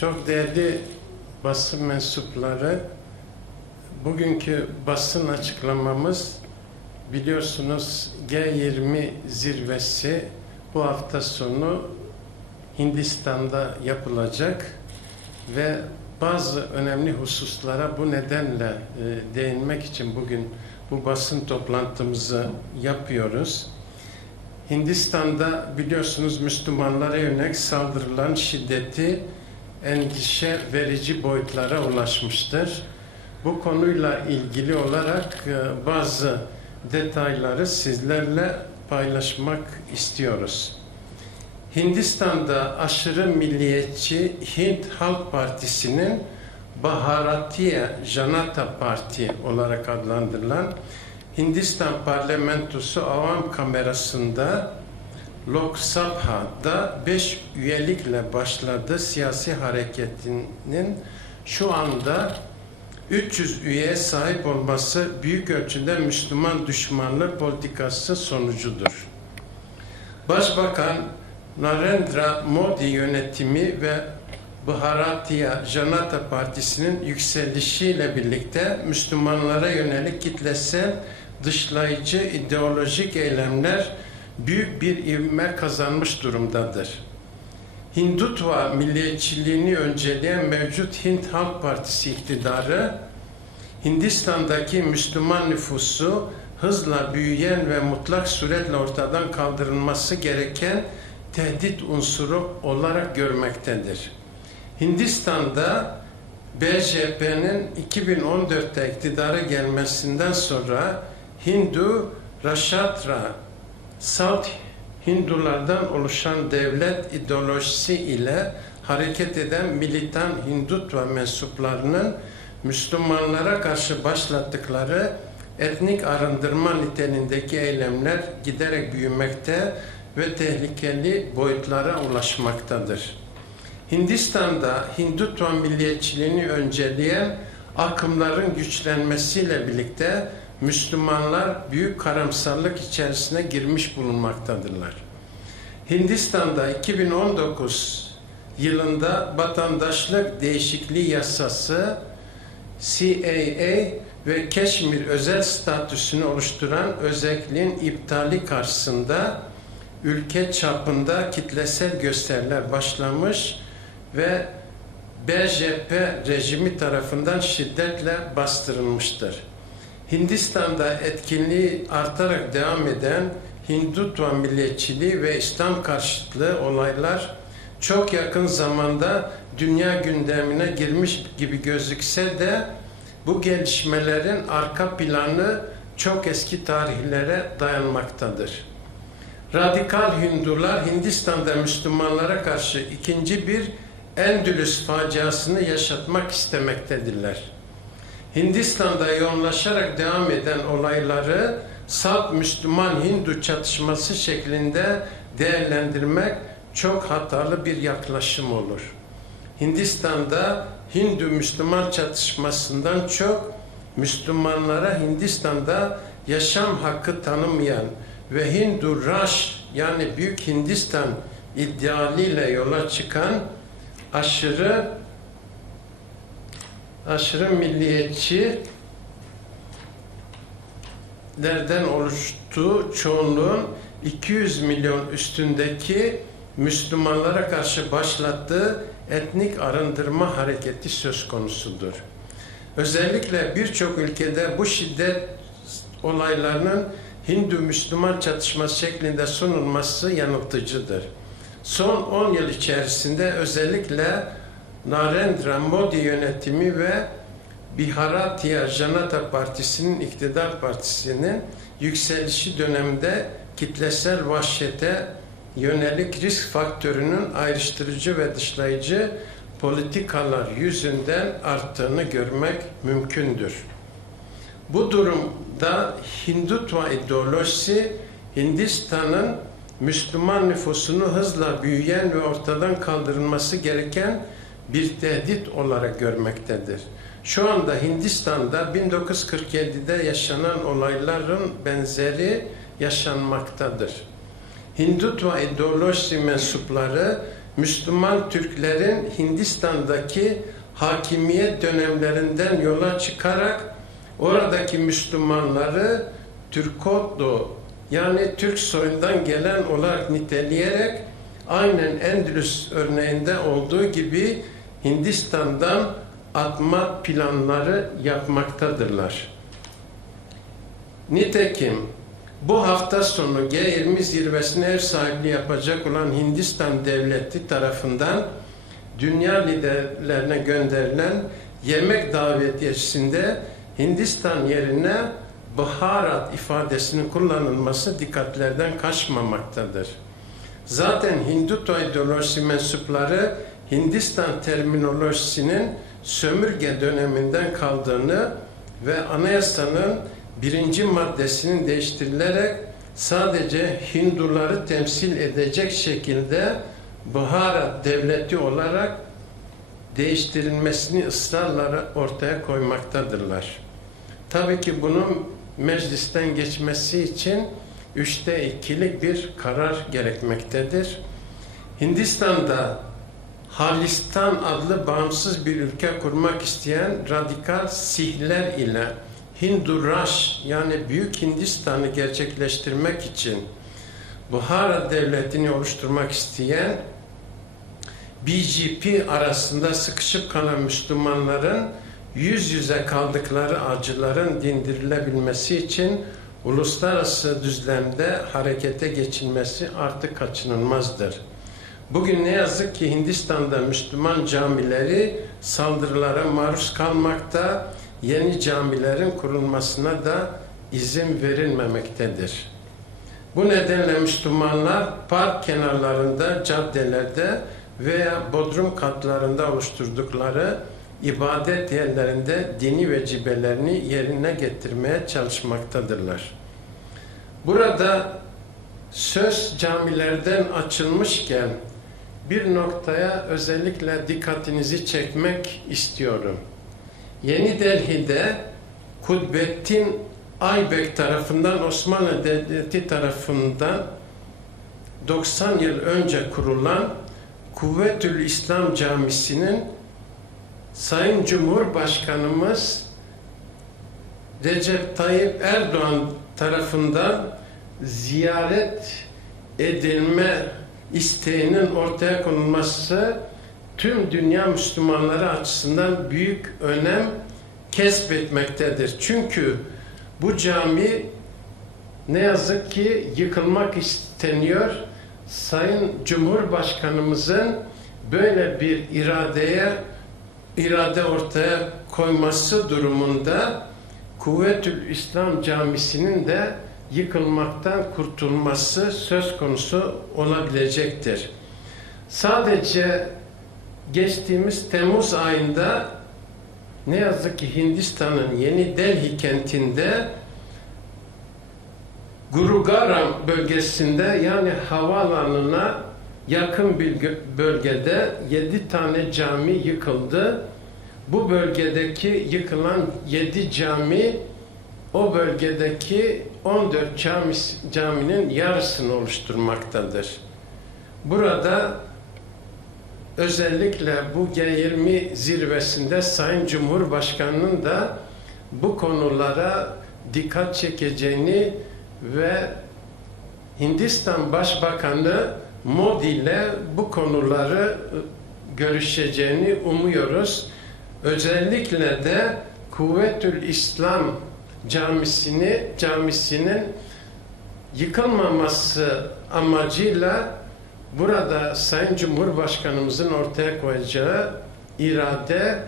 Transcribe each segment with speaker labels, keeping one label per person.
Speaker 1: Çok değerli basın mensupları, bugünkü basın açıklamamız biliyorsunuz G20 zirvesi bu hafta sonu Hindistan'da yapılacak ve bazı önemli hususlara bu nedenle e, değinmek için bugün bu basın toplantımızı yapıyoruz. Hindistan'da biliyorsunuz Müslümanlara yönelik saldırılan şiddeti endişe verici boyutlara ulaşmıştır. Bu konuyla ilgili olarak e, bazı detayları sizlerle paylaşmak istiyoruz. Hindistan'da aşırı milliyetçi Hint Halk Partisi'nin Bharatiya Janata Parti olarak adlandırılan Hindistan Parlamentosu Avam Kamerası'nda Lok Sabha'da 5 üyelikle başladığı siyasi hareketinin şu anda 300 üyeye sahip olması büyük ölçüde Müslüman düşmanlığı politikası sonucudur. Başbakan Narendra Modi yönetimi ve Bharatiya Janata Partisi'nin yükselişiyle birlikte Müslümanlara yönelik kitlesel dışlayıcı ideolojik eylemler büyük bir ivme kazanmış durumdadır. Hindutva milliyetçiliğini önceleyen mevcut Hint Halk Partisi iktidarı, Hindistan'daki Müslüman nüfusu hızla büyüyen ve mutlak suretle ortadan kaldırılması gereken tehdit unsuru olarak görmektedir. Hindistan'da BJP'nin 2014'te iktidara gelmesinden sonra Hindu Rashtra South Hindulardan oluşan devlet ideolojisi ile hareket eden militan Hindutva mensuplarının Müslümanlara karşı başlattıkları etnik arındırma niteliğindeki eylemler giderek büyümekte ve tehlikeli boyutlara ulaşmaktadır. Hindistan'da Hindutva milliyetçiliğini önceleyen akımların güçlenmesiyle birlikte Müslümanlar büyük karamsarlık içerisine girmiş bulunmaktadırlar. Hindistan'da 2019 yılında vatandaşlık değişikliği yasası CAA ve Keşmir özel statüsünü oluşturan özelliğin iptali karşısında ülke çapında kitlesel gösteriler başlamış ve BJP rejimi tarafından şiddetle bastırılmıştır. Hindistan'da etkinliği artarak devam eden Hindutva milliyetçiliği ve İslam karşıtlığı olaylar çok yakın zamanda dünya gündemine girmiş gibi gözükse de bu gelişmelerin arka planı çok eski tarihlere dayanmaktadır. Radikal Hindular Hindistan'da Müslümanlara karşı ikinci bir Endülüs faciasını yaşatmak istemektedirler. Hindistan'da yoğunlaşarak devam eden olayları salt Müslüman Hindu çatışması şeklinde değerlendirmek çok hatalı bir yaklaşım olur. Hindistan'da Hindu-Müslüman çatışmasından çok Müslümanlara Hindistan'da yaşam hakkı tanımayan ve Hindu Raş yani Büyük Hindistan idealiyle yola çıkan aşırı aşırı milliyetçi lerden oluştuğu çoğunluğun 200 milyon üstündeki Müslümanlara karşı başlattığı etnik arındırma hareketi söz konusudur. Özellikle birçok ülkede bu şiddet olaylarının Hindu-Müslüman çatışması şeklinde sunulması yanıltıcıdır. Son 10 yıl içerisinde özellikle Narendra Modi yönetimi ve Bharatiya Janata Partisi'nin iktidar partisinin yükselişi döneminde kitlesel vahşete yönelik risk faktörünün ayrıştırıcı ve dışlayıcı politikalar yüzünden arttığını görmek mümkündür. Bu durumda Hindutva ideolojisi Hindistan'ın Müslüman nüfusunu hızla büyüyen ve ortadan kaldırılması gereken bir tehdit olarak görmektedir. Şu anda Hindistan'da 1947'de yaşanan olayların benzeri yaşanmaktadır. Hindutva ideolojisi mensupları Müslüman Türklerin Hindistan'daki hakimiyet dönemlerinden yola çıkarak oradaki Müslümanları Türkotlu yani Türk soyundan gelen olarak niteleyerek aynen Endülüs örneğinde olduğu gibi Hindistan'dan atma planları yapmaktadırlar. Nitekim bu hafta sonu G20 zirvesine ev sahipliği yapacak olan Hindistan devleti tarafından dünya liderlerine gönderilen yemek davetiyesinde Hindistan yerine baharat ifadesinin kullanılması dikkatlerden kaçmamaktadır. Zaten Hinduto ideolojisi mensupları Hindistan terminolojisinin sömürge döneminden kaldığını ve anayasanın birinci maddesinin değiştirilerek sadece Hinduları temsil edecek şekilde Baharat devleti olarak değiştirilmesini ısrarla ortaya koymaktadırlar. Tabii ki bunun meclisten geçmesi için üçte ikilik bir karar gerekmektedir. Hindistan'da Halistan adlı bağımsız bir ülke kurmak isteyen radikal Sihler ile Hindu Raş yani Büyük Hindistan'ı gerçekleştirmek için Buhara devletini oluşturmak isteyen BGP arasında sıkışıp kalan Müslümanların yüz yüze kaldıkları acıların dindirilebilmesi için uluslararası düzlemde harekete geçilmesi artık kaçınılmazdır. Bugün ne yazık ki Hindistan'da Müslüman camileri saldırılara maruz kalmakta, yeni camilerin kurulmasına da izin verilmemektedir. Bu nedenle Müslümanlar park kenarlarında, caddelerde veya bodrum katlarında oluşturdukları ibadet yerlerinde dini vecibelerini yerine getirmeye çalışmaktadırlar. Burada söz camilerden açılmışken bir noktaya özellikle dikkatinizi çekmek istiyorum. Yeni Delhi'de Kudbettin Aybek tarafından Osmanlı Devleti tarafından 90 yıl önce kurulan Kuvvetül İslam Camisi'nin Sayın Cumhurbaşkanımız Recep Tayyip Erdoğan tarafından ziyaret edilme isteğinin ortaya konulması tüm dünya Müslümanları açısından büyük önem kesbetmektedir. Çünkü bu cami ne yazık ki yıkılmak isteniyor. Sayın Cumhurbaşkanımızın böyle bir iradeye irade ortaya koyması durumunda Kuvvetül İslam Camisi'nin de yıkılmaktan kurtulması söz konusu olabilecektir. Sadece geçtiğimiz Temmuz ayında ne yazık ki Hindistan'ın Yeni Delhi kentinde Gurugaram bölgesinde yani havaalanına yakın bir bölgede yedi tane cami yıkıldı. Bu bölgedeki yıkılan yedi cami o bölgedeki 14 cami, caminin yarısını oluşturmaktadır. Burada özellikle bu G20 zirvesinde Sayın Cumhurbaşkanı'nın da bu konulara dikkat çekeceğini ve Hindistan Başbakanı Modi ile bu konuları görüşeceğini umuyoruz. Özellikle de Kuvvetül İslam camisini camisinin yıkılmaması amacıyla burada Sayın Cumhurbaşkanımızın ortaya koyacağı irade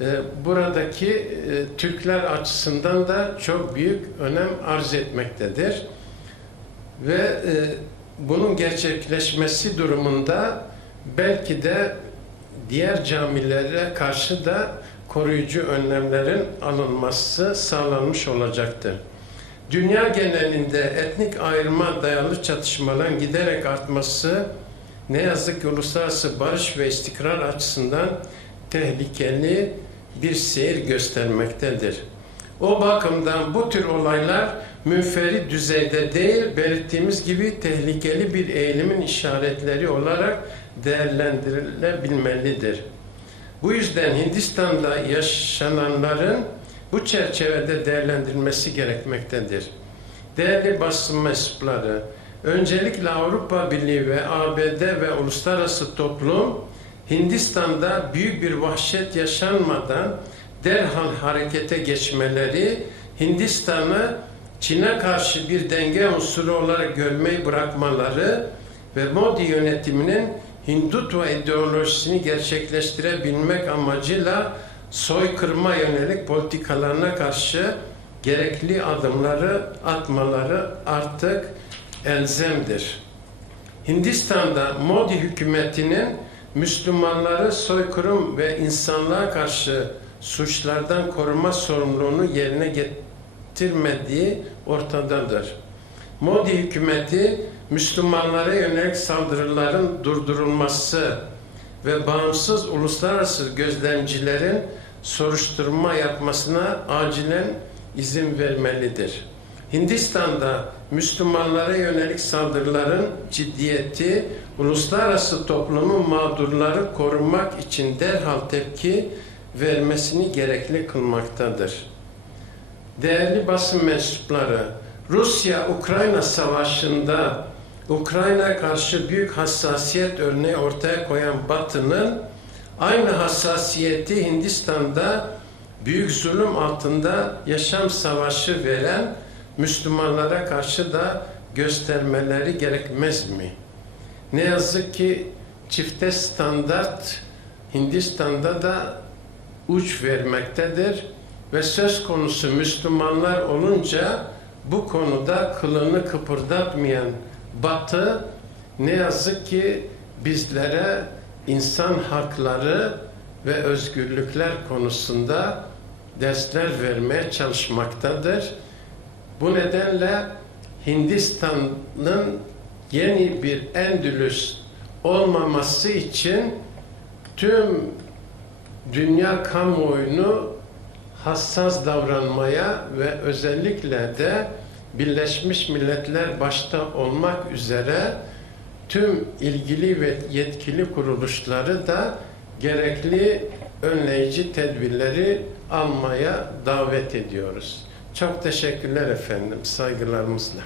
Speaker 1: e, buradaki e, Türkler açısından da çok büyük önem arz etmektedir. Ve e, bunun gerçekleşmesi durumunda belki de diğer camilere karşı da koruyucu önlemlerin alınması sağlanmış olacaktır. Dünya genelinde etnik ayrıma dayalı çatışmaların giderek artması ne yazık ki uluslararası barış ve istikrar açısından tehlikeli bir seyir göstermektedir. O bakımdan bu tür olaylar münferit düzeyde değil, belirttiğimiz gibi tehlikeli bir eğilimin işaretleri olarak değerlendirilebilmelidir. Bu yüzden Hindistan'da yaşananların bu çerçevede değerlendirilmesi gerekmektedir. Değerli basın mensupları, öncelikle Avrupa Birliği ve ABD ve uluslararası toplum Hindistan'da büyük bir vahşet yaşanmadan derhal harekete geçmeleri, Hindistan'ı Çin'e karşı bir denge unsuru olarak görmeyi bırakmaları ve Modi yönetiminin Hindutva ideolojisini gerçekleştirebilmek amacıyla soykırıma yönelik politikalarına karşı gerekli adımları atmaları artık elzemdir. Hindistan'da Modi hükümetinin Müslümanları soykırım ve insanlığa karşı suçlardan koruma sorumluluğunu yerine getirmediği ortadadır. Modi hükümeti Müslümanlara yönelik saldırıların durdurulması ve bağımsız uluslararası gözlemcilerin soruşturma yapmasına acilen izin vermelidir. Hindistan'da Müslümanlara yönelik saldırıların ciddiyeti uluslararası toplumun mağdurları korumak için derhal tepki vermesini gerekli kılmaktadır. Değerli basın mensupları, Rusya-Ukrayna savaşında Ukrayna'ya karşı büyük hassasiyet örneği ortaya koyan Batı'nın aynı hassasiyeti Hindistan'da büyük zulüm altında yaşam savaşı veren Müslümanlara karşı da göstermeleri gerekmez mi? Ne yazık ki çifte standart Hindistan'da da uç vermektedir ve söz konusu Müslümanlar olunca bu konuda kılını kıpırdatmayan Batı ne yazık ki bizlere insan hakları ve özgürlükler konusunda dersler vermeye çalışmaktadır. Bu nedenle Hindistan'ın yeni bir Endülüs olmaması için tüm dünya kamuoyunu hassas davranmaya ve özellikle de Birleşmiş Milletler başta olmak üzere tüm ilgili ve yetkili kuruluşları da gerekli önleyici tedbirleri almaya davet ediyoruz. Çok teşekkürler efendim, saygılarımızla.